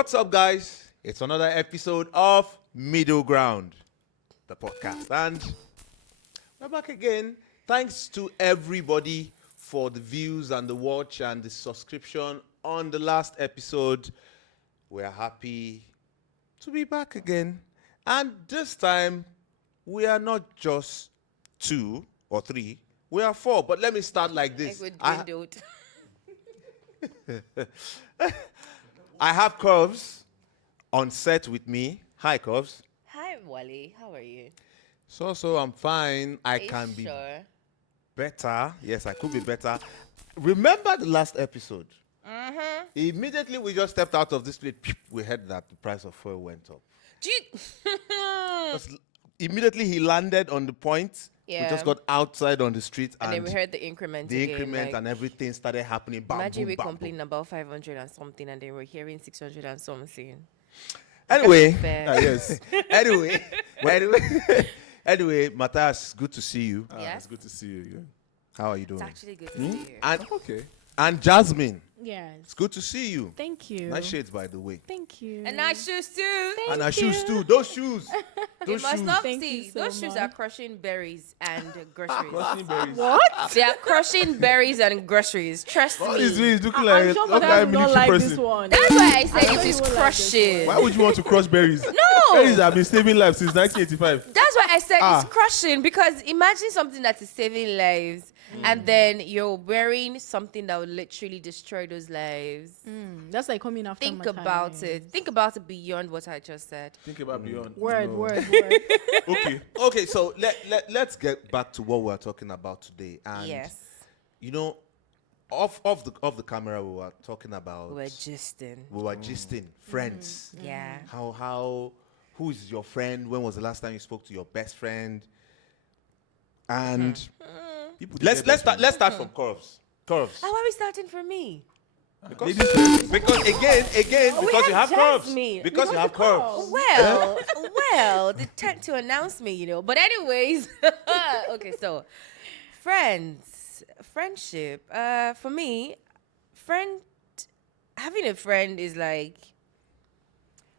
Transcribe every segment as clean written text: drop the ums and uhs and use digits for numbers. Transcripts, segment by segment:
What's up, guys? It's another episode of Middle Ground, the podcast. And we're back again. Thanks to everybody for the views and the watch and the subscription on the last episode. We're happy to be back again. And this time, we are not just 2 or 3. We are 4. But let me start like this. I have Curves on set with me. Hi, Curves. Hi, Wally. How are you? So I'm fine. I can be better. Yes, I could be better. Remember the last episode? Mm-hmm. Immediately we just stepped out of this place, we heard that the price of fuel went up. Immediately he landed on the point. Yeah. We just got outside on the street and then we heard the increment. The increment and everything started happening. Bam, imagine boom, we bam, complaining boom. about 500 and something, and then we're hearing 600 and something. Anyway, yes. Anyway, Matthias, good to see you. Yes. It's good to see you again. How are you doing? It's actually good to see you. And, Okay. and Jasmine, Yes. it's good to see you. Thank you. Nice shades, by the way. Thank you. And nice shoes too. And our shoes too. Those shoes. You Those must shoes. not Thank see. you so Those shoes are much. crushing berries and groceries. Crossing berries. What? They are crushing berries and groceries. Trust What is me. this? Looking I'm like sure some Madam kind of will not military like this person. one. That's why I I'm said sure it you is won't like this crushing. Why would you want to crush berries? No. Berries have been saving lives since 1985. That's why I said Ah. it's crushing, because imagine something that is saving lives and then you're wearing something that will literally destroy those lives. That's like coming after Think my time. about it. Think about it beyond what I just said. Think about beyond. Word, No. word. Okay. Okay, so let's get back to what we're talking about today. And Yes. you know, off the camera, we were talking about We're gisting. friends. Yeah. Who is your friend? When was the last time you spoke to your best friend? And People let's get best let's start from Curves. Curves. How are we starting from me? Because again, because you have curves. Jasmine. Because you have curves. Well, they tend to announce me, But anyways, okay, so friendship. For me, having a friend is like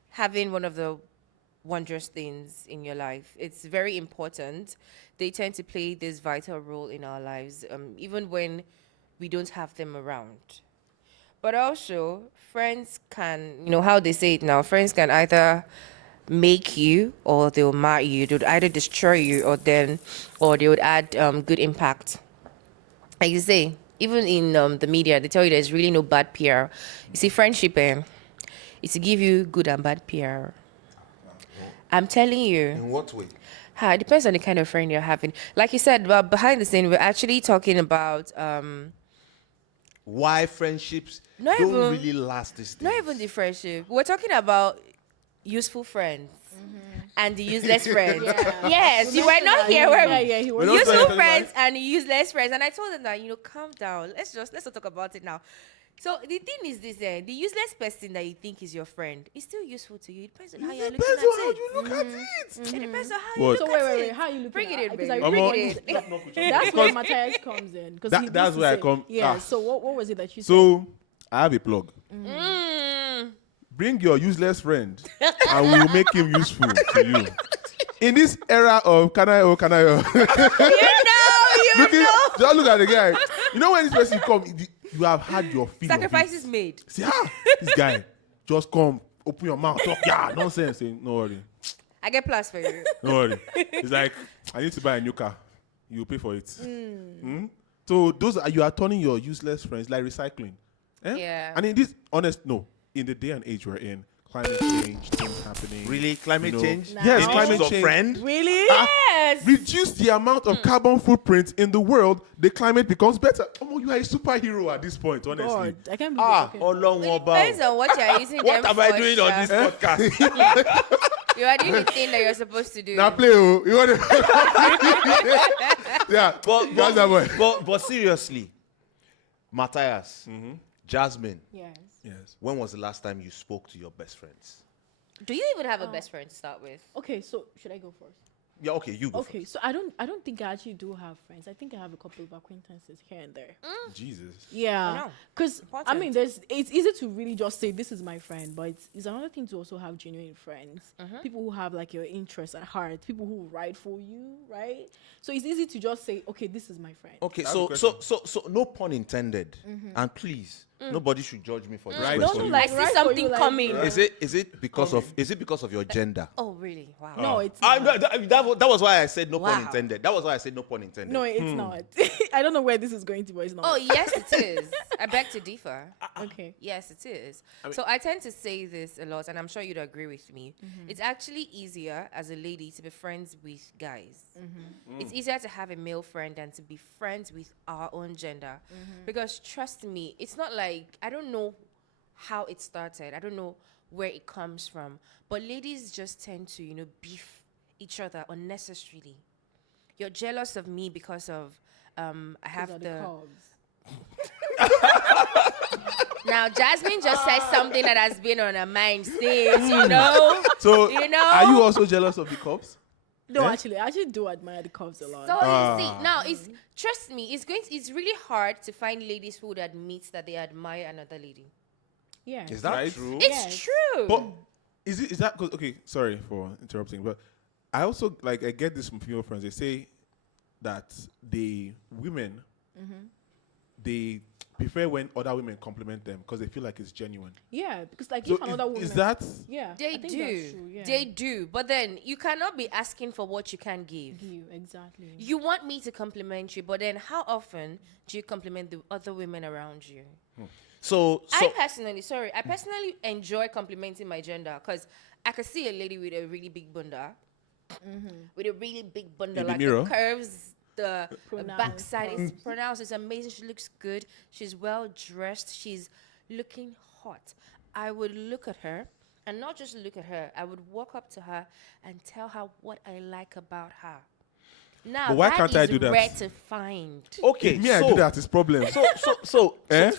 having one of the wondrous things in your life. It's very important. They tend to play this vital role in our lives, even when we don't have them around. But also, friends can, how they say it now, friends can either make you or they'll mar you. They would either destroy you or they would add good impact. Like you say, even in the media, they tell you there's really no bad PR. You see, friendship is to give you good and bad PR. I'm telling you. In what way? It depends on the kind of friend you're having. Like you said, well, behind the scene, we're actually talking about Why friendships Not don't even- really last this days. not even the friendship. We're talking about useful friends and the useless friends. Yeah. Yes, you were mentioned not that, here yeah, when yeah, he was We're not useful talking friends and useless friends. And I told them that, calm down. Let's not talk about it now. So the thing is this, the useless person that you think is your friend is still useful to you. It depends on how you're looking Depends at on how it. you look at it. It depends on how What? you look So at wait. it. How are you looking Bring it at in, because baby. I Bring bring it in. That's where Matthias comes in. Because That's where I come. Yeah. Ah. So what was it that you said? So, I have a plug. Mm. Bring your useless friend and we will make him useful to you. In this era of can I? Just look at the guy. You know when this person come, you have had your feel of it. Sacrifices made. See, this guy just come, open your mouth, talk, nonsense. Say, no worry, I get plus for you. no worry. It's like, I need to buy a new car. You pay for it. So you are turning your useless friends like recycling. Eh? Yeah. And in this, in the day and age we're in, climate change, things happening. Really? Climate change? Nah. Yes, Now? climate Issues of change. friend? Really? Yes. Reduce the amount of carbon footprint in the world, the climate becomes better. You are a superhero at this point, honestly. God, I can't believe it. Ọlọ́run It ọba. depends on what you're using What them am I for, doing on Sha. this podcast? You are doing the thing that you're supposed to do. Now play, you want to... Yeah, that's that boy. but seriously, Matthias, Jasmine, Yes. Yes. when was the last time you spoke to your best friends? Do you even have a best friend to start with? Okay, so should I go first? Yeah, okay, you go Okay, so I don't think I actually do have friends. I think I have a couple of acquaintances here and there. Jesus. Yeah, know. because I mean, Important. it's easy to really just say this is my friend, but it's another thing to also have genuine friends, people who have like your interests at heart, people who ride for you, right? So it's easy to just say, okay, this is my friend. Okay, I have a so no pun intended. And please, nobody should judge me for this Right. question. No, I see something coming. Is it because of your gender? Oh, really? Wow. No, it's That, not. that was why I said no pun Wow. intended. That was why I said no pun intended. No, it's not. I don't know where this is going to, but it's not. Oh, yes, it is. I beg to differ. Okay. Yes, it is. So I tend to say this a lot, and I'm sure you'd agree with me. It's actually easier as a lady to be friends with guys. It's easier to have a male friend than to be friends with our own gender. Because trust me, it's not like, I don't know how it started. I don't know where it comes from. But ladies just tend to, beef each other unnecessarily. You're jealous of me because of, I have Those are the carbs. Now, Jasmine just said something that has been on her mind since, you know. So, are you also jealous of the cops? No, Yeah? actually, I actually do admire the curves a lot. So you see, now trust me, it's really hard to find ladies who would admit that they admire another lady. Yeah. Is that Right. true? It's Yes. true. But is that because, okay, sorry for interrupting, but I also I get this from female friends. They say that women they prefer when other women compliment them because they feel like it's genuine. Yeah, because like So if another woman, is that yeah, they I think do. that's true, yeah. They do. But then you cannot be asking for what you can't give. You exactly. You want me to compliment you, but then how often do you compliment the other women around you? So I personally enjoy complimenting my gender because I could see a lady with a really big bunda, with a really big bunda, In the like mirror? the curves, the Pronounced. backside is pronounced. It's amazing. She looks good. She's well dressed. She's looking hot. I would look at her, and not just look at her. I would walk up to her and tell her what I like about her. Now, But why that can't I is do that? rare to find. okay, if me I do that is problem? So Eh?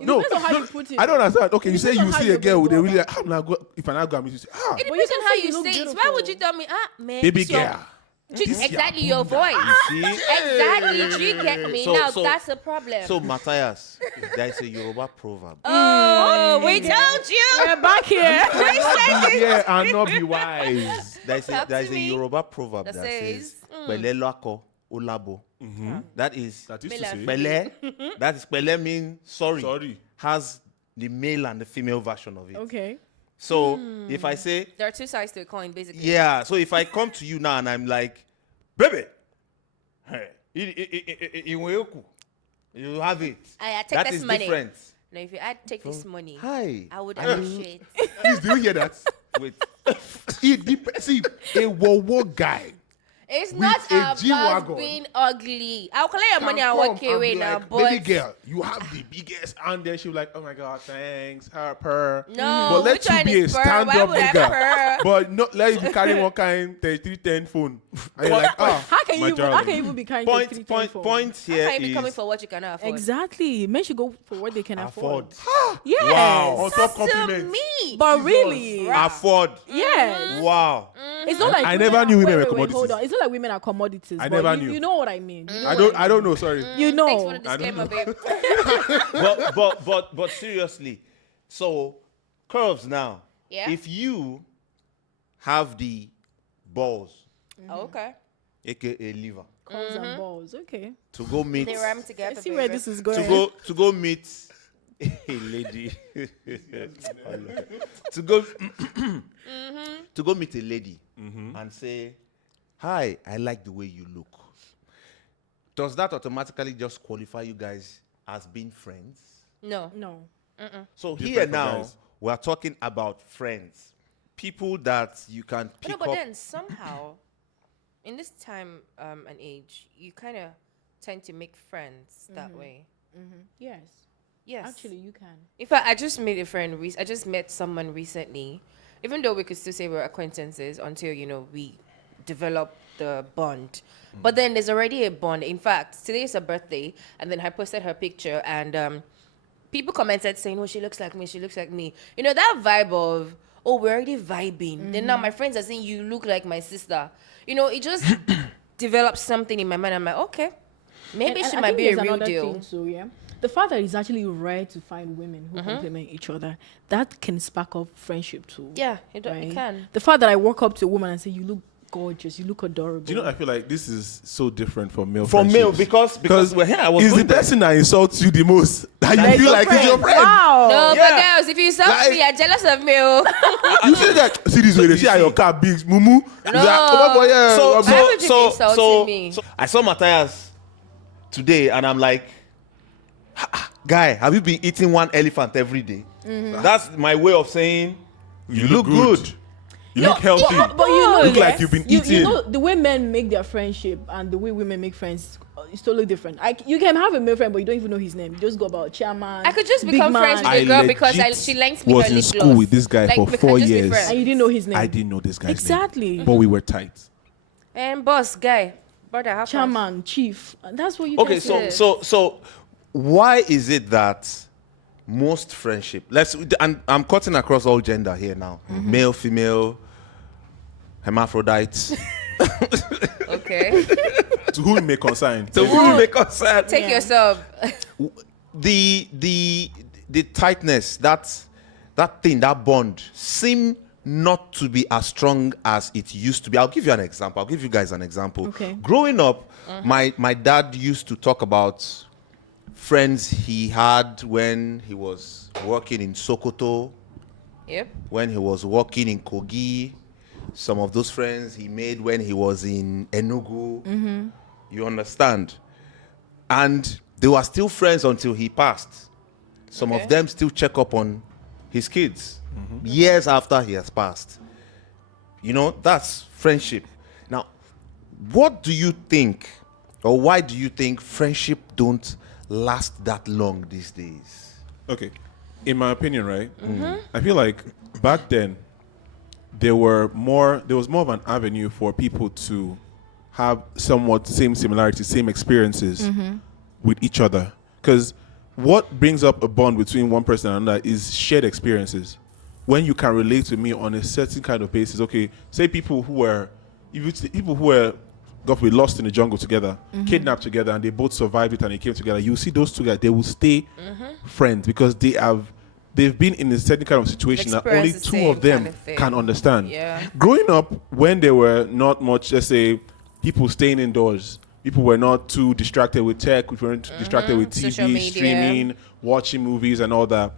It No, depends on how you put it. I don't understand. Okay, It you say depends you on how see a you're girl gonna with go a really about I'm not go if I now go and you say It ah depends you on can how say you you look say it. Why beautiful. would you tell me, man? baby so- girl. Exactly your voice. see, Exactly. Do you get me? So- Now so- that's a problem. so Matthias, there is a Yoruba proverb. oh, we told you. We're back here. Yeah, and not be wise. There is Talk a to me. Yoruba proverb That that says, says "Pẹ̀lẹ́ lọ́kọ, ó lábo." That is That used to Mela. say Pẹ̀lẹ́. That is Pẹ̀lẹ́ mean sorry. sorry. Has the male and the female version of it. Okay. So if I say There are two sides to a coin, basically. yeah, so if I come to you now and I'm like, baby, hey, you have it. I take That this is money. different. Now, if you take this money, Hi. I would appreciate. Please, do you hear that? Wait. See, a war guy. It's With not a about G-Wagon. being ugly. I'll collect your money can and come walk and away be now, like, but baby girl, you have the biggest, and then she'll be like, oh my god, thanks, her. no, But let which you one be a is purr? Why stand-up would I nigga. purr? But not let you be carrying one kind 3310 phone. And you're like, ah, How can my you darling. even be kind to Point How here can you be coming is for what you cannot afford? Exactly. Men should go for what they can afford. afford. Yes. Wow. On top To compliment. me. But really, Afford. yes. Wow. It's not like I women never knew women were wait, commodities. hold on. It's not like women are commodities. I but never you, knew. You know what I mean. You know I what don't know, sorry. You know. Thanks for the I don't disclaimer, babe. But seriously, so curves now. Yeah. If you have the balls, Okay. aka liver, Curves and balls. Okay. to go meet They rhyme I together. see where baby. this is going. to go meet a lady to go to go meet a lady and say, hi, I like the way you look. Does that automatically just qualify you guys as being friends? No. No. So Different here for now guys. we're talking about friends, people that you can No, pick but up. then somehow, in this time and age, you kind of tend to make friends that way. Yes. Yes. Actually, you can. In fact, I just made a friend. I just met someone recently. Even though we could still say we're acquaintances until we develop the bond. But then there's already a bond. In fact, today is her birthday, and then I posted her picture, and people commented saying, "Oh, she looks like me. She looks like me." You know that vibe of, "Oh, we're already vibing." Then now my friends are saying, "You look like my sister." You know, it just develops something in my mind. I'm like, okay, maybe And she I might think be a there's real another deal. thing too, yeah. The fact that it's actually rare to find women who complement each other, that can spark up friendship too. Yeah, it right? can. The fact that I walk up to a woman and say, "You look gorgeous, you look adorable." Do you know? I feel like this is so different from male. From male, friendships. because we're here. I was It's the going there. person that insults you the most that Like you feel your like is your friend. friend. Wow. No, Yeah. but girls, if you insult Like- me, you're jealous of me. Oh. You say that. See this way. They see how your car big, mumu. No. So, Why would you be insulting me? so I saw Matthias today, and I'm like, guy, have you been eating one elephant every day? That's my way of saying you look good. You look healthy. But you know, Look like yes, you've been you eating. know, the way men make their friendship and the way women make friends is totally different. You can have a male friend, but you don't even know his name. You just go about chairman. I could just big become man, friends with I a girl because legit she lends me was her in lip school gloss. with this guy for we can 4 just be years. friends. and you didn't know his name. I didn't know this guy's Exactly. name, but we were tight. And boss, guy, brother, how come? Chairman, chief. And that's what you Okay, guys so say. so why is it that most friendship? And I'm cutting across all gender here now, male, female, hermaphrodites. Okay. To whom it may concern. So who will make us sad? Take your sub. The tightness, that thing, that bond, seem not to be as strong as it used to be. I'll give you an example. I'll give you guys an example. Okay. Growing up, my dad used to talk about friends he had when he was working in Sokoto, Yep. when he was working in Kogi, some of those friends he made when he was in Enugu. You understand? And they were still friends until he passed. Some Okay. of them still check up on his kids years after he has passed. You know, that's friendship. Now, what do you think, or why do you think friendship don't last that long these days? Okay, in my opinion, right? I feel like back then there was more of an avenue for people to have somewhat same similarities, same experiences with each other. Because what brings up a bond between one person and another is shared experiences. When you can relate to me on a certain kind of basis. Okay, say people who were got to be lost in the jungle together, kidnapped together, and they both survived it and they came together. You see those two guys, they will stay friends because they've been in a certain kind of situation that only Experience the two same of them kind of thing. can understand. Yeah. Growing up, when there were not much, let's say, people staying indoors, people were not too distracted with tech, we weren't too distracted with Social TV, media. streaming, watching movies and all that.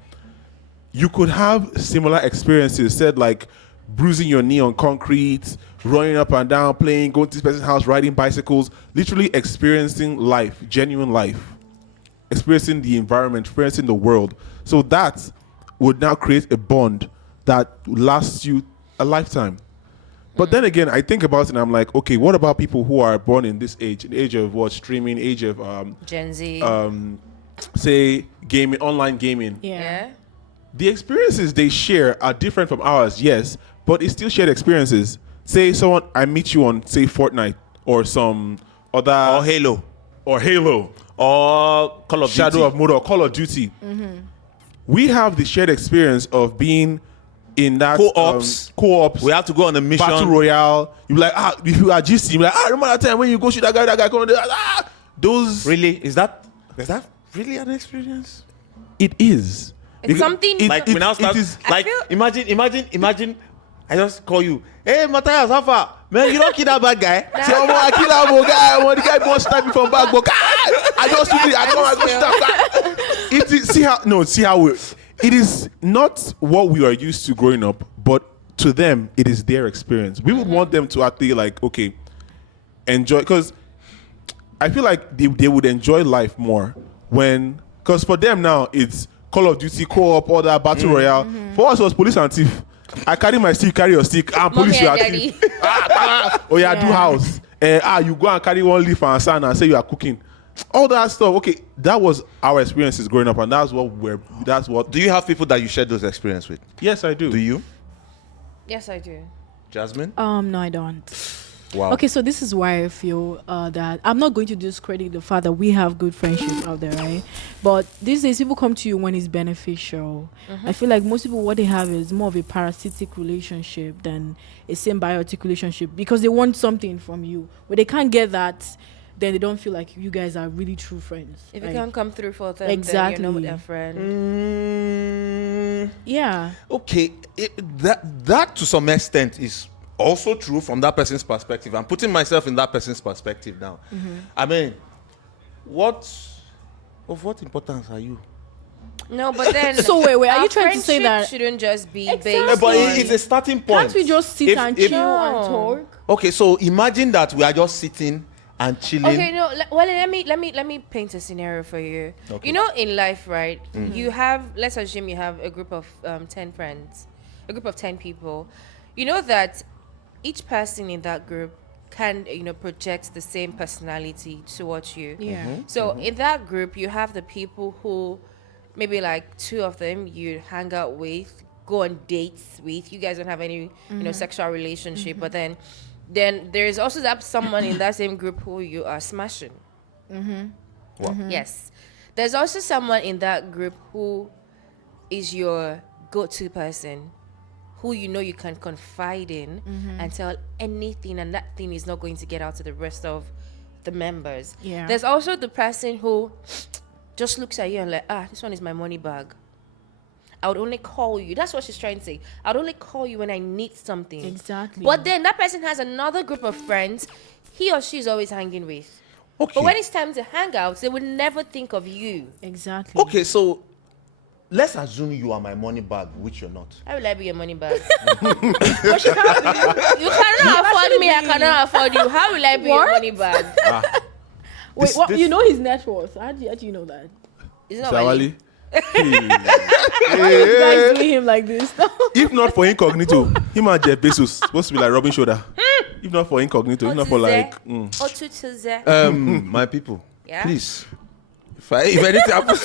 You could have similar experiences, said like bruising your knee on concrete, running up and down, playing, going to this person's house, riding bicycles, literally experiencing life, genuine life, experiencing the environment, experiencing the world. So that would now create a bond that lasts you a lifetime. But then again, I think about it and I'm like, okay, what about people who are born in this age, the age of what, streaming, age of, Gen Z. say, gaming, online gaming. yeah. The experiences they share are different from ours, yes, but it's still shared experiences. Say I meet you on, say, Fortnite or some other... Or Halo, Or Halo. or Call of Duty. Shadow of Mordor, Call of Duty. We have the shared experience of being in that co-ops. We have to go on a mission. Battle Royale. You be like, if you are GC, you be like, remember that time when you go shoot that guy come on there, those. Really? Is that really an experience? It is. It's something Like we now start. it is- Like feel- imagine. I just call you. Hey, Matthias, how far? Man, you don't kill that bad guy. Say, I kill that guy. The guy wants to snipe me from back, but I just shoot it. I go shoot that guy. It is, see how it is not what we are used to growing up, but to them, it is their experience. We would want them to actually like, okay, enjoy, because I feel like they would enjoy life more because for them now, it's Call of Duty, co-op, all that, Battle Royale. For us, it was police and thief. I carry my stick, carry your stick, and police you are Daddy. thief. Oh yeah, do house. You go and carry one leaf and sand and say you are cooking. All that stuff. Okay, that was our experiences growing up, and that's what. Do you have people that you share those experiences with? Yes, I do. Do you, Yes, I do. Jasmine? No, I don't. Wow. Okay, so this is why I feel that I'm not going to discredit the fact that we have good friendship out there, right? But these days, people come to you when it's beneficial. I feel like most people, what they have is more of a parasitic relationship than a symbiotic relationship because they want something from you. When they can't get that, then they don't feel like you guys are really true friends. If you Like, can't come through for them, Exactly. then you're not their friend. yeah. Okay, that to some extent is also true from that person's perspective. I'm putting myself in that person's perspective now. I mean, of what importance are you? No, but then So wait, are our you trying to say friendship that? shouldn't just be Exactly. based But on... it's a starting point. Can't we just sit and chill and talk? Okay, so imagine that we are just sitting and chilling. Okay, no. Well, let me paint a scenario for you. Okay. You know, in life, right? You have, let's assume you have a group of 10 friends, a group of 10 people. You know that each person in that group can, project the same personality towards you. Yeah. So in that group, you have the people who, maybe like 2 of them you hang out with, go on dates with. You guys don't have any, sexual relationship, but then there's also that someone in that same group who you are smashing. Wow. Yes. There's also someone in that group who is your go-to person, who you can confide in and tell anything, and that thing is not going to get out to the rest of the members. Yeah. There's also the person who just looks at you and like, this one is my money bag. I would only call you. That's what she's trying to say. I would only call you when I need something. Exactly. But then that person has another group of friends he or she is always hanging with. Okay. But when it's time to hang out, they would never think of you. Exactly. Okay, so let's assume you are my money bag, which you're not. How will I be your money bag? But she can't be. You cannot afford me, I cannot afford you. How will I be your What? money bag? Wait, This- what? this- You know his net worth. How do you know that? It's not my Sawali. Why are you guys doing him like this? If not for incognito, him and Jeff Bezos supposed to be like rubbing shoulder. If not for incognito, if not for like. My people, Yeah? please. If anything happens.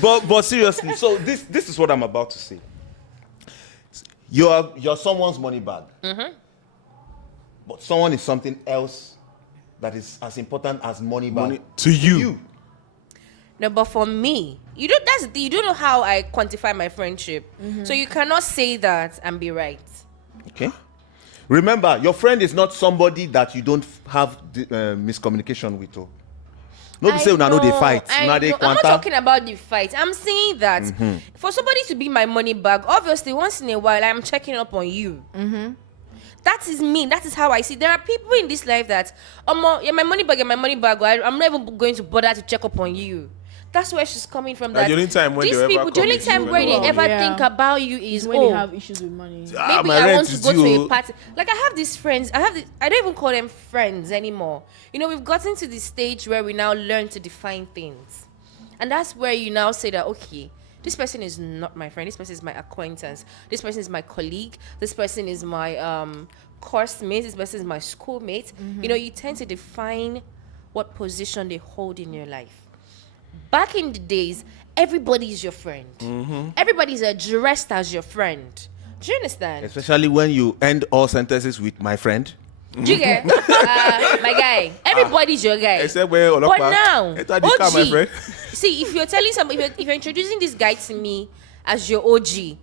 but seriously, so this is what I'm about to say. You're someone's money bag. But someone is something else that is as important as money bag. Money to you. No, but for me, you don't know how I quantify my friendship. So you cannot say that and be right. Okay. Remember, your friend is not somebody that you don't have miscommunication with. Oh. Not to say una know they fight. Una dey I'm not kwanta. talking about the fight. I'm saying that for somebody to be my money bag, obviously once in a while I'm checking up on you. That is me. That is how I see. There are people in this life that, you're my money bag, you're my money bag. I'm not even going to bother to check up on you. That's where she's coming from. Like the only time when these they ever people, the only come time is where when they they- ever Yeah. think about you is, when they have issues with money. maybe my I rent want to is go to due. a party. Like I have these friends. I don't even call them friends anymore. We've gotten to the stage where we now learn to define things. And that's where you now say that, okay, this person is not my friend. This person is my acquaintance. This person is my colleague. This person is my course mate. This person is my schoolmate. You tend to define what position they hold in your life. Back in the days, everybody is your friend. Everybody's addressed as your friend. Do you understand? Especially when you end all sentences with my friend. Do you get? My guy. Everybody's your guy. Except where But now, enter the car, my OG. friend. See, if you're telling somebody, if you're introducing this guy to me as your OG,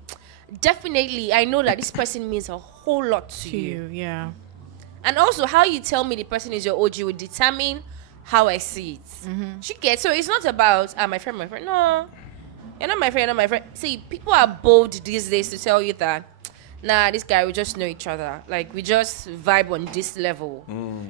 definitely I know that this person means a whole lot to you. Yeah. And also, how you tell me the person is your OG will determine how I see it. She gets. So it's not about my friend. No, you're not my friend. You're not my friend. See, people are bold these days to tell you that, nah, this guy, we just know each other. Like we just vibe on this level,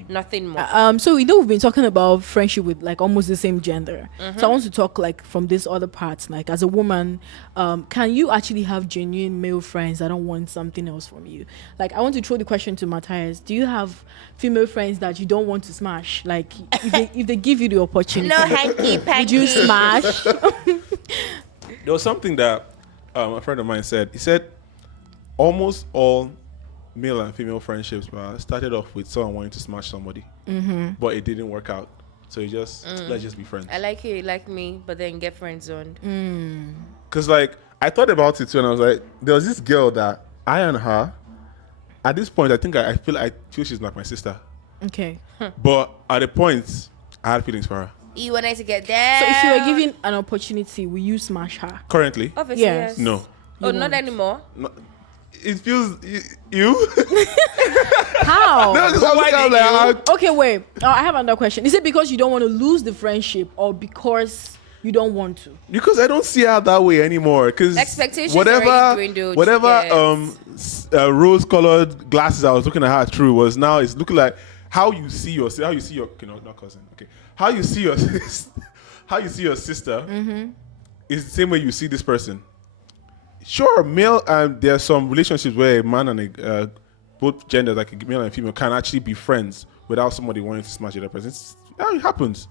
nothing more. So we've been talking about friendship with like almost the same gender. So I want to talk like from this other parts. Like as a woman, can you actually have genuine male friends that don't want something else from you? Like I want to throw the question to Matthias. Do you have female friends that you don't want to smash? Like if they give you the opportunity, No hanky panky. would you smash? There was something that a friend of mine said. He said almost all male and female friendships started off with someone wanting to smash somebody, but it didn't work out. So you just let's just be friends. I like you, you like me, but then get friend zoned. Cause like I thought about it too, and I was like, there was this girl that I and her, at this point, I think I feel she's like my sister. Okay. But at the point, I had feelings for her. You wanted to get there. So if you were given an opportunity, will you smash her? Currently, Obviously, Yes. yes. no. Oh, not anymore. No. It feels you. How? No, 'cause I'm like, Okay, wait. I have another question. Is it because you don't want to lose the friendship, or because you don't want to? because I don't see her that way anymore. Because Expectations whatever, already dwindled, yes. rose-colored glasses I was looking at her through was now it's looking like how you see your okay, no, not cousin. Okay, how you see your how you see your sister is the same way you see this person. Sure, male. There are some relationships where a man and both genders, like a male and female, can actually be friends without somebody wanting to smash the other person. It happens,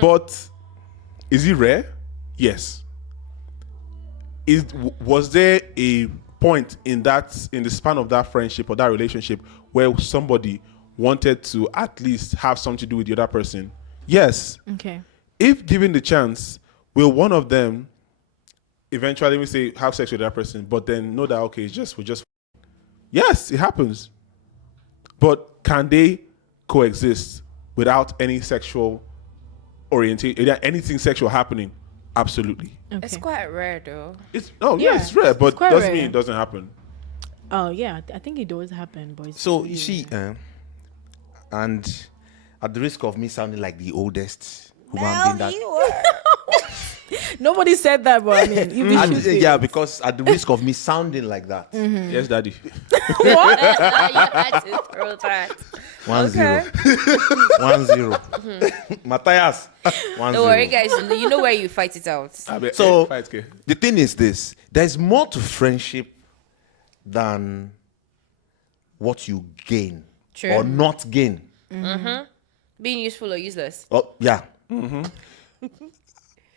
but is it rare? Yes. Was there a point in the span of that friendship or that relationship where somebody wanted to at least have something to do with the other person? Yes. Okay. If given the chance, will one of them eventually we say have sex with that person, but then know that okay, we're just yes, it happens. But can they coexist without any sexual orientation, anything sexual happening? Absolutely. Okay. It's quite rare, though. It's Yeah, it's rare, but it's quite doesn't rare. mean it doesn't happen. Oh yeah, I think it does happen, but So you see, and at the risk of me sounding like the oldest human being that nobody said that, but I mean, you should say yeah, it. because at the risk of me sounding like that. Yes, daddy. You had to throw that. 1-0. 1-0. Matthias. 1-0. Don't worry, guys. You know where you fight it out. So- fight, okay. The thing is this: there's more to friendship than what you gain True. or not gain. Being useful or useless. Oh, yeah.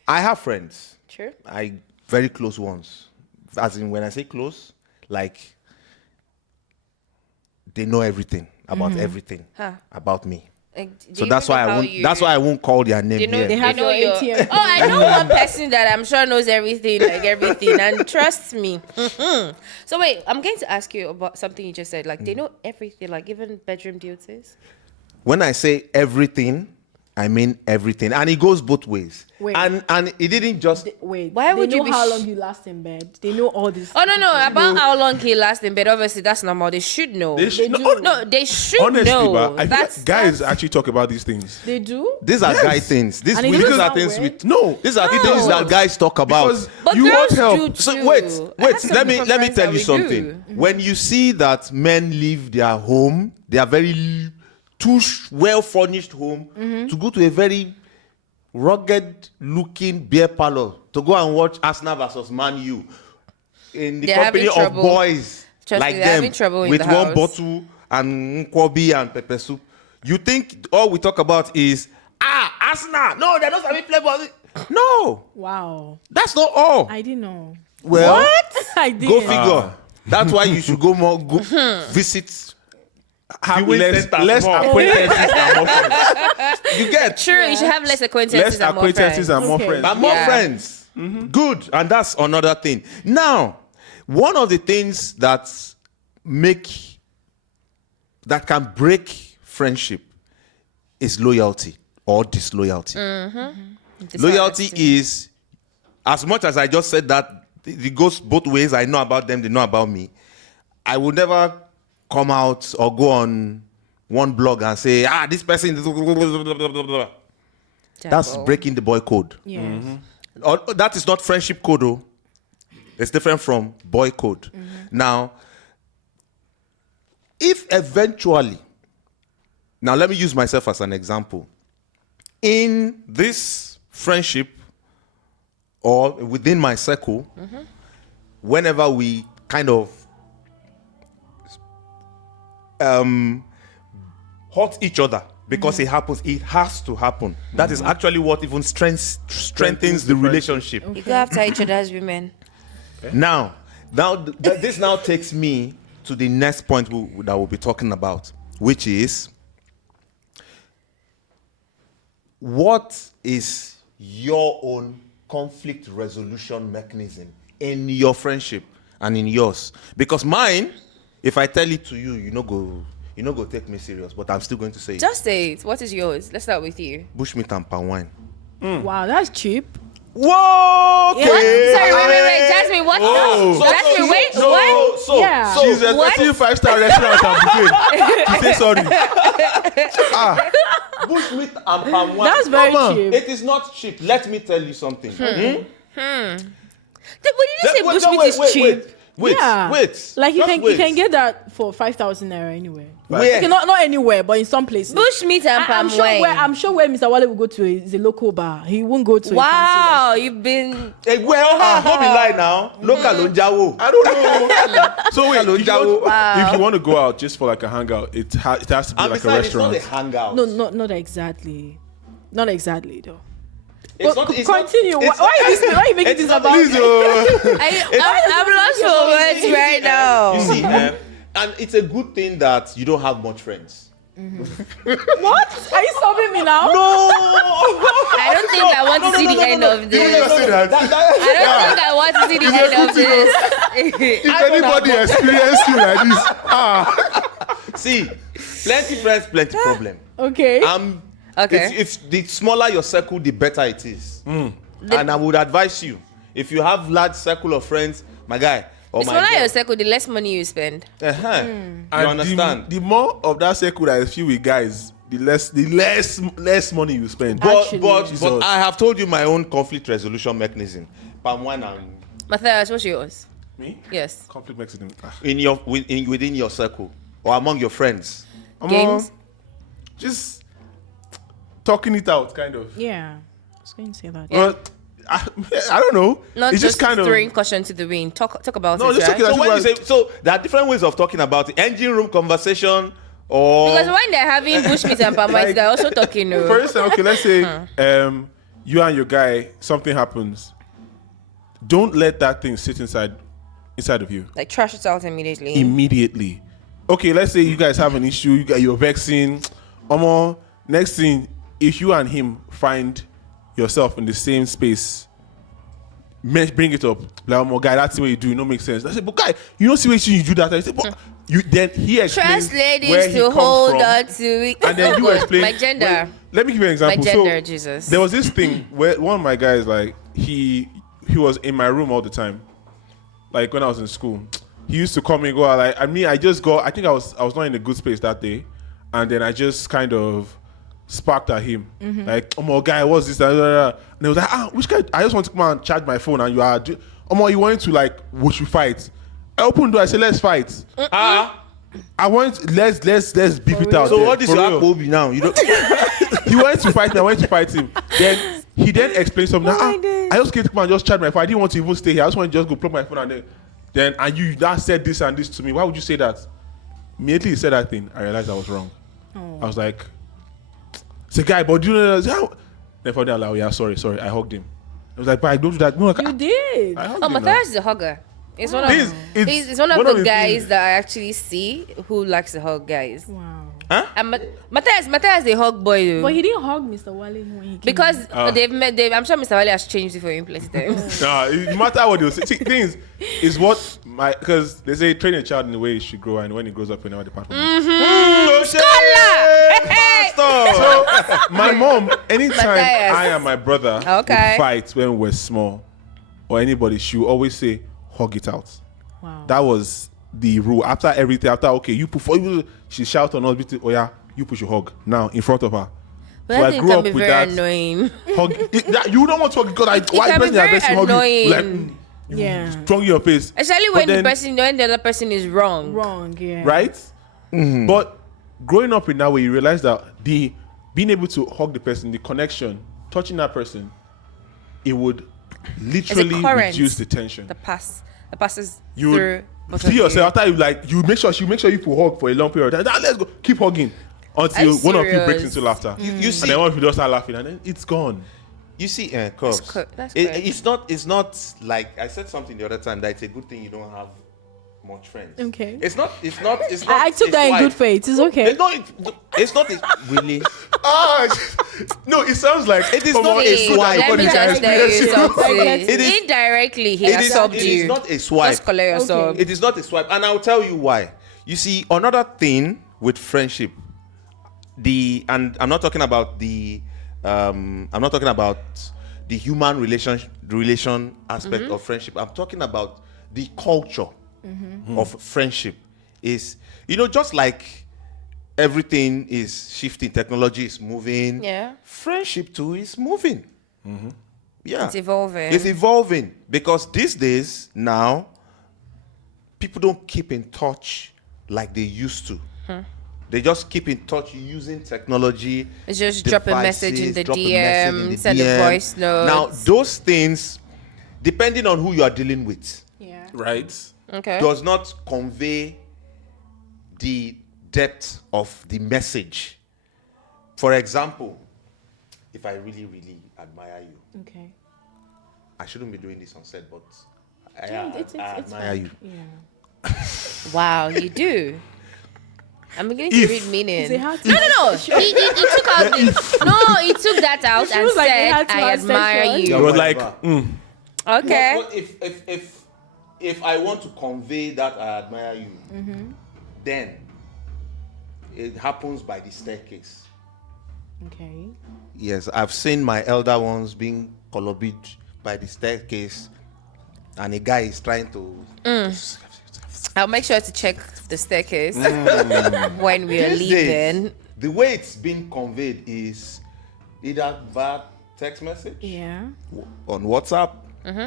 I have friends. True. Very close ones. As in, when I say close, like they know everything about everything Huh. about me. Like, do So you that's even why know I how won't. you- That's why I won't call their name They know, here. they have know your your ATM. Oh, I know one person that I'm sure knows everything, like everything, and trust me. So wait, I'm going to ask you about something you just said. Like they know everything, like even bedroom duties. When I say everything, I mean everything, and it goes both ways. Wait. And it didn't just. Wait, Why would they you know be how sh- long you last in bed? They know all this. Oh no, about how long he lasts in bed. Obviously, that's normal. They should know. They should- do. no, No, they should honestly, know. but I feel That's like guys that's- actually talk about these things. They do. These are guy things. These And it these doesn't are sound things weird. with No, These are No. things that guys talk about. because But you want girls help. do too. So I wait. have some Let me different friends tell that you we something. do. When you see that men leave their home, their very well furnished home, to go to a very rugged looking beer parlor to go and watch Arsenal versus Man U in the They're company having of trouble. boys Trust like me, they're having them trouble in with the one house. bottle and nkwobi and pepper soup. You think all we talk about is Arsenal? No, they're not having play ball. No, Wow, that's not all. I didn't know. Well, I didn't. go figure. That's why you should go visit. Have Viewing less centers more. acquaintances and more friends. You get True, you should have less acquaintances Less and more acquaintances friends. and more Okay. friends. but more Yeah. friends. Good, and that's another thing. Now, one of the things that can break friendship is loyalty or disloyalty. Loyalty is, as much as I just said that it goes both ways. I know about them, they know about me. I would never come out or go on one blog and say, this person. That's Terrible. breaking the boy code. Yes. Or, that is not friendship code, though. It's different from boy code. Now, if eventually, now let me use myself as an example. In this friendship or within my circle, whenever we kind of hurt each other because it happens, it has to happen. That is actually what even strengthens the relationship. You go after each other as women. Now, this now takes me to the next point that we'll be talking about, which is what is your own conflict resolution mechanism in your friendship and in yours? Because mine If I tell it to you, you know go take me serious, but I'm still going to say it. Just say it. What is yours? Let's start with you. Bushmeat and palm wine. Wow, that's cheap. Whoa! Okay. What? Sorry, wait. Jasmine, what? Jasmine, wait. What? Yeah. She's What? expecting 5-star restaurant and buffet. She say sorry. Bushmeat and palm wine. That's very Mama. cheap. It is not cheap. Let me tell you something. What did you say? Wait, Bushmeat is cheap. Wait. Like you Just can get that for 5,000 naira anywhere. Where? Okay, not anywhere, but in some places. Bushmeat and palm wine. I'm sure where Mr. Wale will go to is a local bar. He won't go to a Wow, you've been. Hey, well, don't be lying now. Local Onjawo. I don't know. So wait, Wow. if you want to go out just for like a hangout, it has to be And like a besides, it's not restaurant. a hangout. No, not exactly. Not exactly though. It's But not. It's continue. Not, Why are you making it's this not- about? please, I'm lost for words right now. You see, and it's a good thing that you don't have much friends. What? Are you stopping me now? No. I don't think I want to see the end of this. Say that. I don't think I want to see the end of this. If anybody experienced you like this, See, plenty friends, plenty problem. Okay. Okay. If the smaller your circle, the better it is. And I would advise you, if you have large circle of friends, my guy, or The my smaller girl, your circle, the less money you spend. you and understand? The more of that circle that is filled with guys, the less money you spend. Actually. But Jesus. I have told you my own conflict resolution mechanism. Palm wine and Matthias, what's yours? Me? Yes. Conflict mechanism. within your circle or among your friends. Games? Just talking it out, kind of. Yeah. I was going to say that. But I don't know. Not it's just kind of throwing caution to the wind. Talk about No, it, just right? talking So when you about- say, so there are different ways of talking about it. Engine room conversation or Because when they're having bushmeat and palm wine, they're also talking. For instance, okay, let's say you and your guy, something happens. Don't let that thing sit inside of you Like trash it out immediately. immediately. Okay, let's say you guys have an issue, you're vexing. Next thing, if you and him find yourself in the same space, bring it up. Like, guy, that's the way you do. It don't make sense. I say, but guy, you don't see why you do that. I say, but then he explains Trust where ladies he to comes hold from. on to it. And then you explain my gender. Wait, let me give you an example. My gender, So, Jesus. there was this thing where one of my guys, like, he was in my room all the time. Like when I was in school, he used to come and go out. Like, I think I was not in a good space that day, and then I just kind of sparked at him, like, "Oh my guy, what's this?" And he was like, "Which guy? I just want to come and charge my phone, and you are, you want to like, we should fight." I opened the door. I said, "Let's fight." I want let's beef it out. so there, what is for your real. Akbobi now? You don't He wanted to fight me. I wanted to fight him. Then he explained something. I just came to come and just charge my phone. I didn't want to even stay here. I just want to just go plug my phone and and you that said this and this to me. Why would you say that? Immediately he said that thing, I realized I was wrong. I was like, "It's a guy, but do you know?" Then for that, like, yeah, sorry. I hugged him. I was like, "But I don't do that." No, You did. I hugged Oh, him, Matthias is a hugger. It's one of It's one of one the of the guys things- that I actually see who likes to hug guys. Wow. And Matthias the hug boy though. But he didn't hug Mr. Wale when he came. Because they've met. I'm sure Mr. Wale has changed it for him plenty times. Nah, no matter what they say. See, things is what because they say train a child in the way he should grow, and when he grows up, he never depart from it. So my mom, anytime Matthias. I and my brother would fight when we were small, or anybody, she would always say, "Hug it out." Wow. That was the rule. After everything, okay, you put for you, she shout on us, "Oh yeah, you push your hug now in front of her." But So that I thing grew can up be with very that. annoying. Hug. You don't want to hug because why can be person that very person hug you? annoying. Like, Yeah. strong in your face. Especially But when then- the other person is wrong. Wrong. Yeah. Right? But growing up in that way, you realize that being able to hug the person, the connection, touching that person, it would literally current. reduce the tension. The passes You through. would see yourself after you make sure you put hug for a long period. Now let's go, keep hugging until you one of you breaks serious? into laughter. You And see, then one of you just start laughing, and then it's gone. you see, Cobbs, that's correct. it's not like I said something the other time that it's a good thing you don't have much friends. Okay. It's not. I took a that in swipe. good faith. It's okay. No, it's not really. No, it sounds like It is come not on, a it's good swipe. that Let me everybody just can tell you experience it. something. It is- Indirectly, he It has is, subbed it you. is not a swipe. Just collect yourself. It is not a swipe, and I'll tell you why. You see, another thing with friendship, and I'm not talking about the human relation aspect of friendship. I'm talking about the culture of friendship. Is, just like everything is shifting, technology is moving. Yeah. Friendship too is moving. Yeah. It's evolving. It's evolving because these days now, people don't keep in touch like they used to. They just keep in touch using technology. It's just drop a message in the DM, send DM. a voice note. Now, those things, depending on who you are dealing with, Yeah. Right? Okay. does not convey the depth of the message. For example, if I really, really admire you, Okay. I shouldn't be doing this on set, but I It's admire fine. you. Yeah. Wow, you do. I'm beginning to read meaning. Is it hard to- No. He took out the. No, he took that out and was like he said, had to "I have admire sexual- It you." was like, Okay. But if I want to convey that I admire you, then it happens by the staircase. Okay. Yes, I've seen my elder ones being colored by the staircase, and a guy is trying to. I'll make sure to check the staircase when we are These days, leaving. the way it's being conveyed is either via text message Yeah. on WhatsApp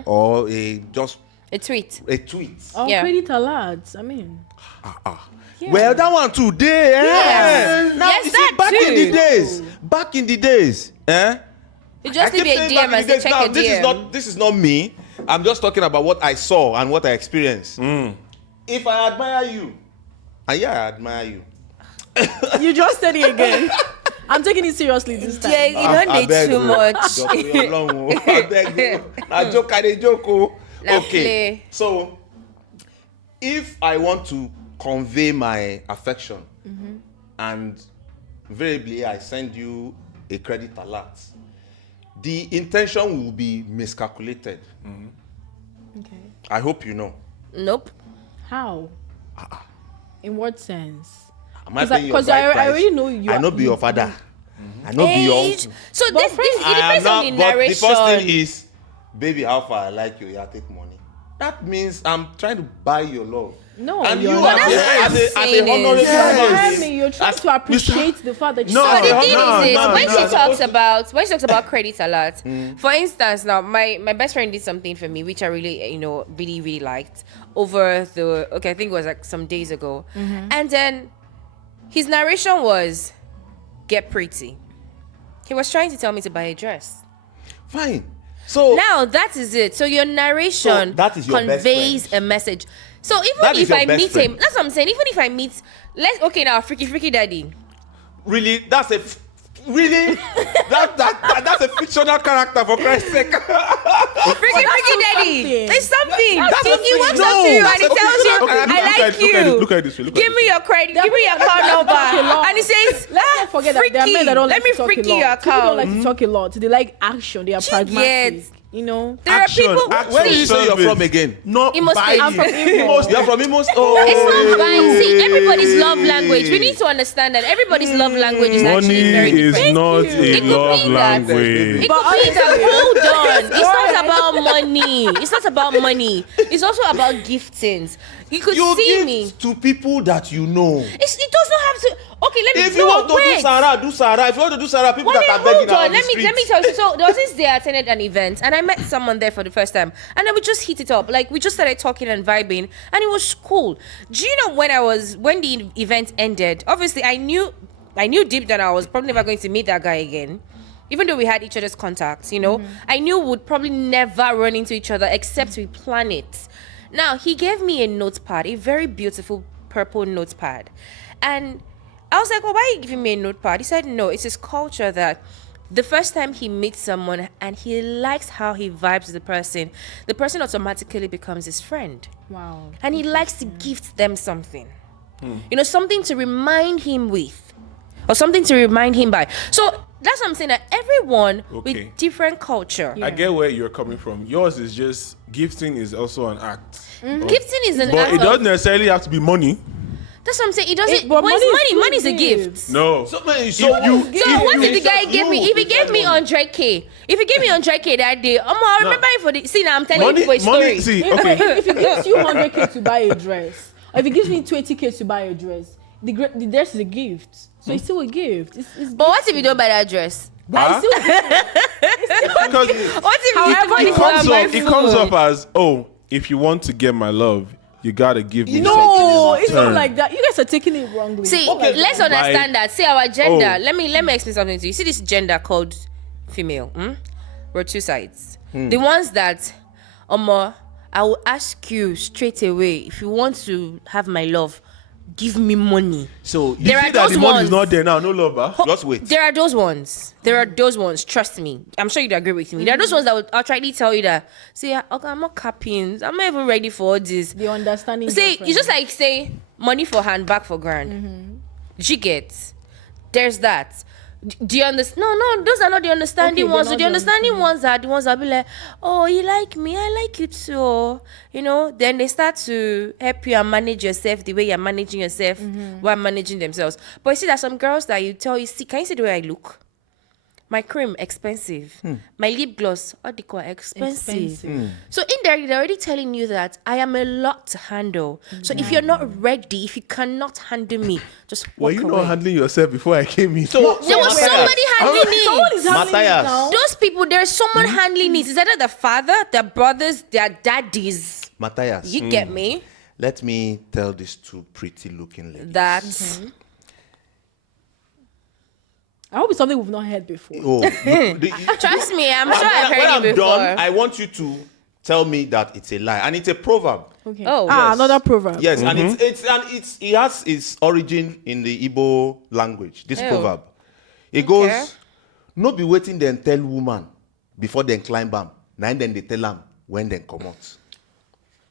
or just A tweet. a tweet. Or Yeah. credit alerts. I mean. Yeah. Well, that one today, Yes. Now, Yes, you see, that back in too. the days, You just I leave keep a saying DM back in as the they days. check Now, a DM. this is not me. I'm just talking about what I saw and what I experienced. If I admire you, and yeah, I admire you. You just said it again. I'm taking it seriously this time. Yeah, you don't I need beg too you. much. Just for your long one. I beg you. I joke, I dey joke. Na Okay, play. so if I want to convey my affection, and invariably I send you a credit alert, the intention will be miscalculated. Okay. I hope you know. Nope. How? In what sense? Am I 'Cause I- paying your 'cause bride I price? already know you I are- know be your father. I know be your Age. uncle. So this it I am depends on the not, but narration. the first thing is, baby, how far I like you, yeah, take money. That means I'm trying to buy your love. No, And you're you not. as That's what I'm a saying honorable is- human I mean, you're trying as- to appreciate the fact that you No, So the no, thing no, is, no, when no. she talks about credit alert, for instance, now my best friend did something for me which I really really really liked over I think it was like some days ago, and then his narration was, "Get pretty." He was trying to tell me to buy a dress. Fine. So Now that is it. So your narration So that is your best conveys friend. a message. So even That is if your I best meet friend. him, that's what I'm saying. Even if I meet, now freaky daddy. really, that's a fictional character, for Christ's sake. Freaky daddy. something. There's something. That's He walks no, up to you and that's he a tells you, fictional character. "I like you. Look at this way. Give me your credit. Give me your account number." And he says, Let's not forget that there are men that don't Let like me to talk freaky a your lot. People don't account. like to talk a lot. They like action. They are pragmatic. get- You know. There Action, are people. action. Where did you say you're Service. from again? Not Imo State. buying. I'm from Imo. You're from Imo. Oh, It's not buying. See, everybody's love language. We need to understand that everybody's love language is actually very Money is different. not It a could love be that. language. It could be that. Hold on. It's not about money. It's not about money. It's also about giftings. You could you see give me. to people that you know. It does not have to. Okay, let me. If you want to wait. do Sarah, do Sarah. If you want to do Sarah, people Well, that then are begging hold out on. on the Let me streets. tell you. So there was this day I attended an event and I met someone there for the first time, and then we just hit it up. Like we just started talking and vibing, and it was cool. Do you know when the event ended? Obviously, I knew deep down I was probably never going to meet that guy again. Even though we had each other's contacts, I knew we would probably never run into each other except we plan it. Now he gave me a notepad, a very beautiful purple notepad, and I was like, "Well, why are you giving me a notepad?" He said, "No, it's his culture that the first time he meets someone and he likes how he vibes with the person automatically becomes his friend. Wow. And he likes to gift them something. Something to remind him with. Or something to remind him by. So that's what I'm saying, that everyone Okay. with different culture. I get where you're coming from. Yours is just gifting is also an act. Gifting is an But act it doesn't of, necessarily have to be money. That's what I'm saying. It doesn't. But But it's money. still Money's a gift. No. So So what if the guy gave me? If he gave me 100K, if he gave me 100K that day, I remember it for the. See now, I'm telling you a story. Money. See, okay. If he gives you 100K to buy a dress, or if he gives me 20K to buy a dress, the dress is a gift. So it's still a gift. It's But what if you don't buy that dress? But it's still Because What if However, you it comes up as, oh, if you want to get my love, you gotta give me no, something. it's not like that. You guys are taking it wrongly. See, Not like let's that. understand that. See our gender. Oh. Let me explain something to you. See this gender called female. We're two sides. The ones that, I will ask you straight away if you want to have my love, give me money. So You There see are that those the money ones. is not there now, no love, huh? just wait. There are those ones. Trust me. I'm sure you'd agree with me. There are those ones that will outrightly tell you that, see, okay, I'm not capping. I'm not even ready for all this. The understanding. See, difference. it's just like say money for hand, back for grand. She gets. There's that. Do you understand? No, those are not the understanding Okay, ones. they're So the not understanding ones are the ones that be like, oh, you like me, I like you too. You know, then they start to help you and manage yourself the way you're managing yourself while managing themselves. But you see, there's some girls that you tell you, see, can you see the way I look? My cream expensive. My lip gloss, what they call expensive. So indirectly, they're already telling you that I am a lot to handle. So if you're not ready, if you cannot handle me, just Were walk you away. not handling yourself before I came in? So There was somebody handling Someone it. is handling it Matthias. now. Those people, there's someone handling it. Is either the father, their brothers, their daddies. Matthias, You get me? let me tell these two pretty looking ladies. That I hope it's something we've not heard before. Oh, trust me, I'm sure I've when heard I'm it before. done, I want you to tell me that it's a lie, and it's a proverb. Okay. Oh. Yes. Another proverb. Yes, and it has its origin in the Igbo language. This Oh. proverb, it Okay. goes, "No be waiting then tell woman before then climb am. Now then they tell them when then come out."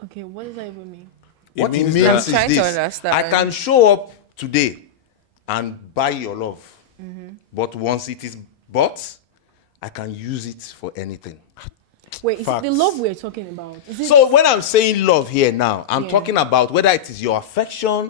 Okay, what does that even mean? What it means means that- is I'm trying to this: understand. I can show up today and buy your love, but once it is bought, I can use it for anything. Wait, is it the Facts. love we're talking about? Is it So when I'm saying love here now, I'm Yeah. talking about whether it is your affection.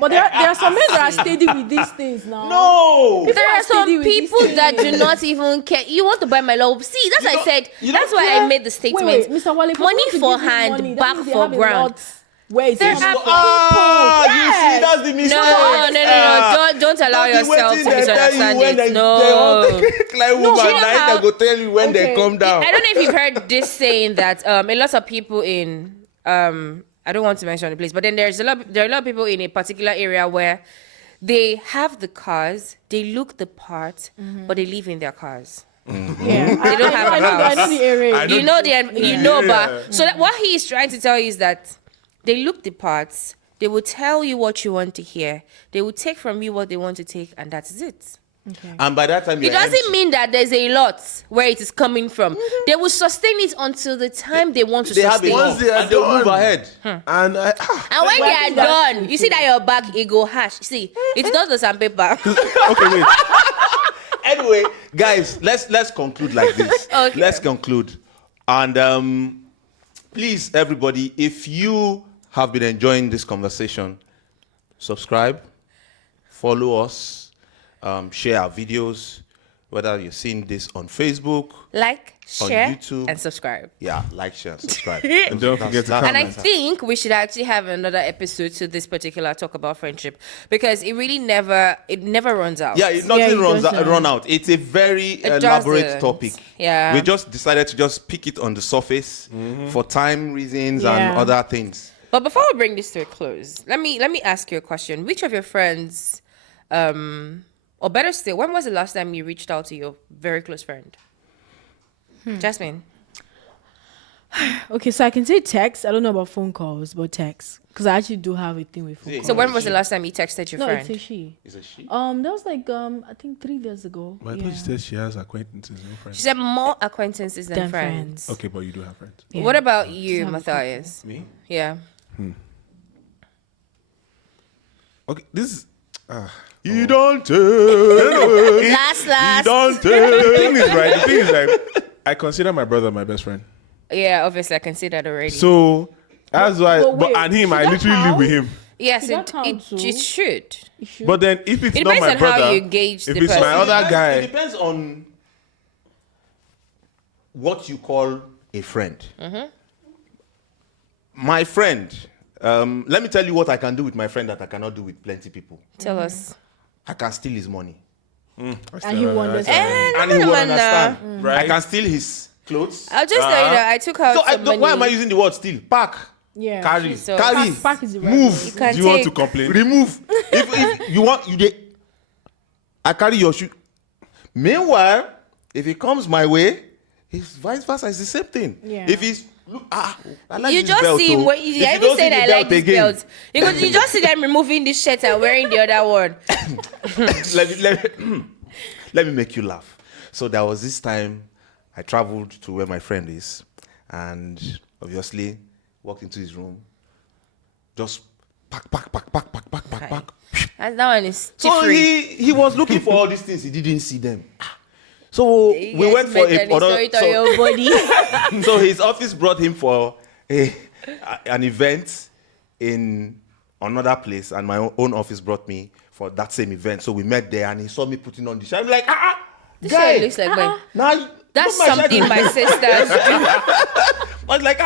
But there are some men that are steady with these things now. No. There are some steady with these people that do things. not even care. You want to buy my love? See, that's why I don't- said. you That's don't why I care? made the statement. Wait, Mr. Wale, money to for give you hand, money, that back means they for have a ground. lot where it's There used. are Ah, Yes. you see, that's the mistake. No. Don't allow Don't be yourself waiting, to they tell you misunderstand when it. they No. climb No, woman, you know now how- they go tell you when they Okay. come down. I don't know if you've heard this saying that a lot of people in I don't want to mention the place, but then there are a lot of people in a particular area where they have the cars, they look the part, but they live in their cars. Yeah, They don't have a I know house. the area. I know- You know Yeah. but so that what he is trying to tell you is that they look the parts, they will tell you what you want to hear, they will take from you what they want to take, and that is it. Okay. And by that time, It you're doesn't empty. mean that there's a lot where it is coming from. They will sustain it until the time they want to They have sustain enough, Once they are and they'll move done. ahead. And And when Well, they I are think that's done, you see that your back it go hash. See, it's not the sandpaper. okay, wait. Anyway, guys, let's conclude like this. Okay. Let's conclude. And please, everybody, if you have been enjoying this conversation, subscribe, follow us, share our videos, whether you're seeing this on Facebook, Like, On share, YouTube. and subscribe. yeah, like, share, and subscribe. And don't forget to That's- And I comment. think we should actually have another episode to this particular talk about friendship because it really never runs out. Yeah, nothing it runs doesn't. run out. It's a very It elaborate doesn't. topic. Yeah. We just decided to just pick it on the surface for time reasons and Yeah. other things. But before we bring this to a close, let me ask you a question. Which of your friends, or better still, when was the last time you reached out to your very close friend? Jasmine. Okay, so I can say text. I don't know about phone calls, but text. Because I actually do have a thing with phone Yeah. calls. So when was the last time you texted your No, friend? it's a she. Is it she? That was like I think 3 days ago. But I thought she said she has acquaintances, no She friends. said more acquaintances than Than friends. friends. Okay, but you do have friends. Yeah. What about you, have a Matthias? Me? Yeah. Okay, this is. You don't tell. Last. Don't The tell. thing is, right? The thing is, like, I consider my brother my best friend. Yeah, obviously I can see that already. So that's why. But wait, and him, should I that literally live count? with him. Yes, Should that count it too? should. You should. But then if it's It not depends my on brother, how you gauge if the it's person. my other It guy, depends on what you call a friend. My friend, let me tell you what I can do with my friend that I cannot do with plenty people. Tell us. I can steal his money. And he will understand. And he will man, understand. Right. I can steal his clothes. I'll just tell you that I took out So some money. why am I using the word steal? Pack. Yeah. Carry. So- Carry. Pack is the right Move. You can do you want to take- complain? Remove. if you want, I carry your shoe. Meanwhile, if it comes my way, it's vice versa. It's the same thing. Yeah. If it's I like You this just belt, see him. oh. I If you even don't see said the I belt like this again, belt. Because you just see them removing this shirt and wearing the other one. let me make you laugh. So there was this time I traveled to where my friend is, and obviously walked into his room. Just pack. And that one is So different. he was looking for all these things. He didn't see them. So we went for your body. so his office brought him for an event in another place, and my own office brought me for that same event. So we met there, and he saw me putting on the shirt. I'm like, This guy, shirt looks like mine. now That's not my shirt something to my be- sisters do. I was like,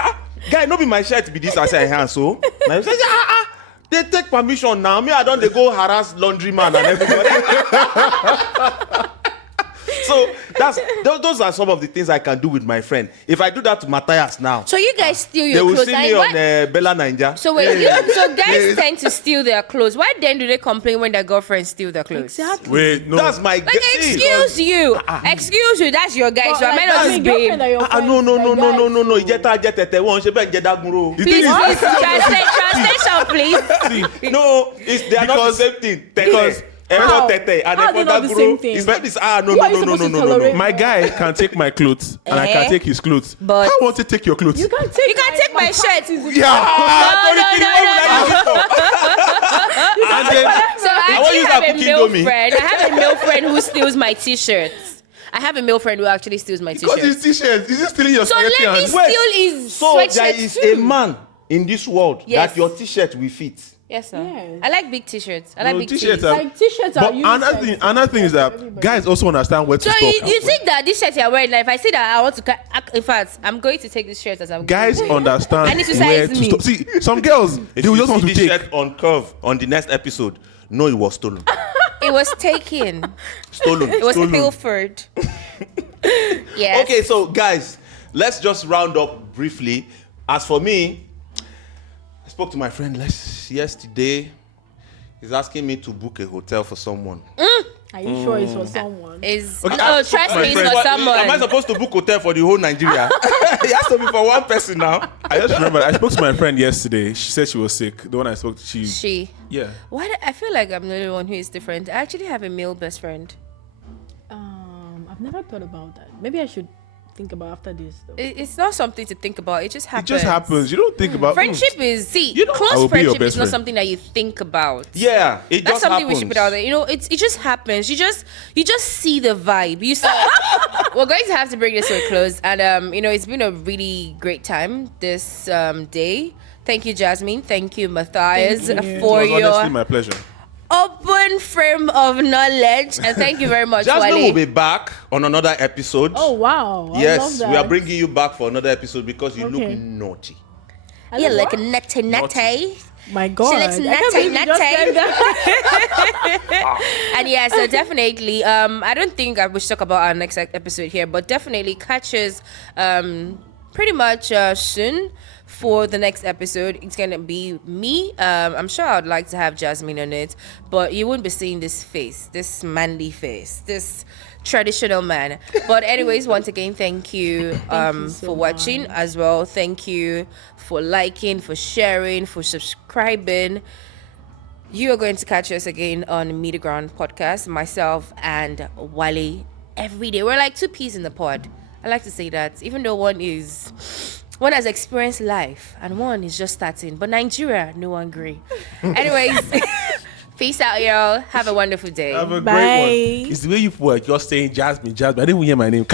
guy, not be my shirt to be this. I said, so. Now he says, they take permission now. Me, I don't they go harass laundryman and everybody. So those are some of the things I can do with my friend. If I do that to Matthias now, So you guys steal they your will clothes. see And me why- on Bella Ninja. So wait, so guys tend to steal their clothes. Why then do they complain when their girlfriends steal their clothes? Exactly. Wait, no. That's my Like, excuse you. Excuse you. That's your guy. But, So I might like, not I mean, be. girlfriend are your No. friends, No. like, guys, Ijeta jetete won shebe njedagunro. The Please, thing is, translation, please. No, they are not the Because- same thing. because How? Tete and How are they not the same thing? It's not this. Who are you supposed to No. tolerate? my guy can take my clothes and I can take his clothes. But- I want to take your clothes. You can't take. You can take my shirt. And then, So I want you actually have to a cook male Indomie. friend. I have a male friend who steals my t-shirts. I have a male friend who actually steals my Because t-shirts. his t-shirt, is he stealing your So spaghetti let me and steal his so there sweatshirt is too. a man in this world Yes. that your t-shirt will fit. Yes, sir. Yes. I like big t-shirts. I like No, big t-shirts tees. are- Like t-shirts are But used. another thing is that guys also understand where to So stop. you think that this shirt you're wearing, like if I say that I want to, in fact, I'm going to take this shirt as I'm Guys going to. understand I need to where size to me. stop. See, some girls they If will you just want see to this take. shirt on curve on the next episode, no, it was stolen. It was taken. Stolen. It was stolen. pilfered. Yes. Okay, so guys, let's just round up briefly. As for me, I spoke to my friend yesterday. He's asking me to book a hotel for someone. Are you sure it's for someone? Is Okay, no, I- trust my me, it's friend- for Am I someone. supposed to book hotel for the whole Nigeria? It has to be for one person now. I just remember I spoke to my friend yesterday. She said she was sick. The one I spoke to, She. yeah. Why? I feel like I'm the only one who is different. I actually have a male best friend. I've never thought about that. Maybe I should think about after this. Though. It's not something to think about. It just It happens. just happens. You don't think about Friendship is You know, I close will be your friendship is best not friend. something that you think about. Yeah, it That's just something happens. we should put out there. You know, it just happens. You just see the vibe. You see, we're going to have to bring this to a close, and you know, it's been a really great time this day. Thank you, Jasmine. Thank you, Matthias, Thank you. for It was honestly your my pleasure. open frame of knowledge, and thank you very much, Jasmine Wale. will be back on another episode. Oh wow! I yes, love that. we are bringing you back for another episode because you Okay. look naughty. I You love look what? nutty nutty. My God! She looks I can't believe you just nutty, said that. And yeah, so definitely, I don't think I should talk about our next episode here, but definitely catch us pretty much soon for the next episode. It's gonna be me. I'm sure I'd like to have Jasmine on it, but you won't be seeing this face, this manly face, this traditional man. But anyways, once again, thank you, you so for watching as well. Thank you for liking, for sharing, for subscribing. You are going to catch us again on MIDDLEGROUND Podcast, myself and Wale, every day. We're like two peas in the pod. I like to say that, even though one has experienced life and one is just starting. But Nigeria, no one agree. Anyways, peace out, y'all. Have a wonderful day. Have a Bye. great one. It's the way you were just saying Jasmine. I didn't even hear my name.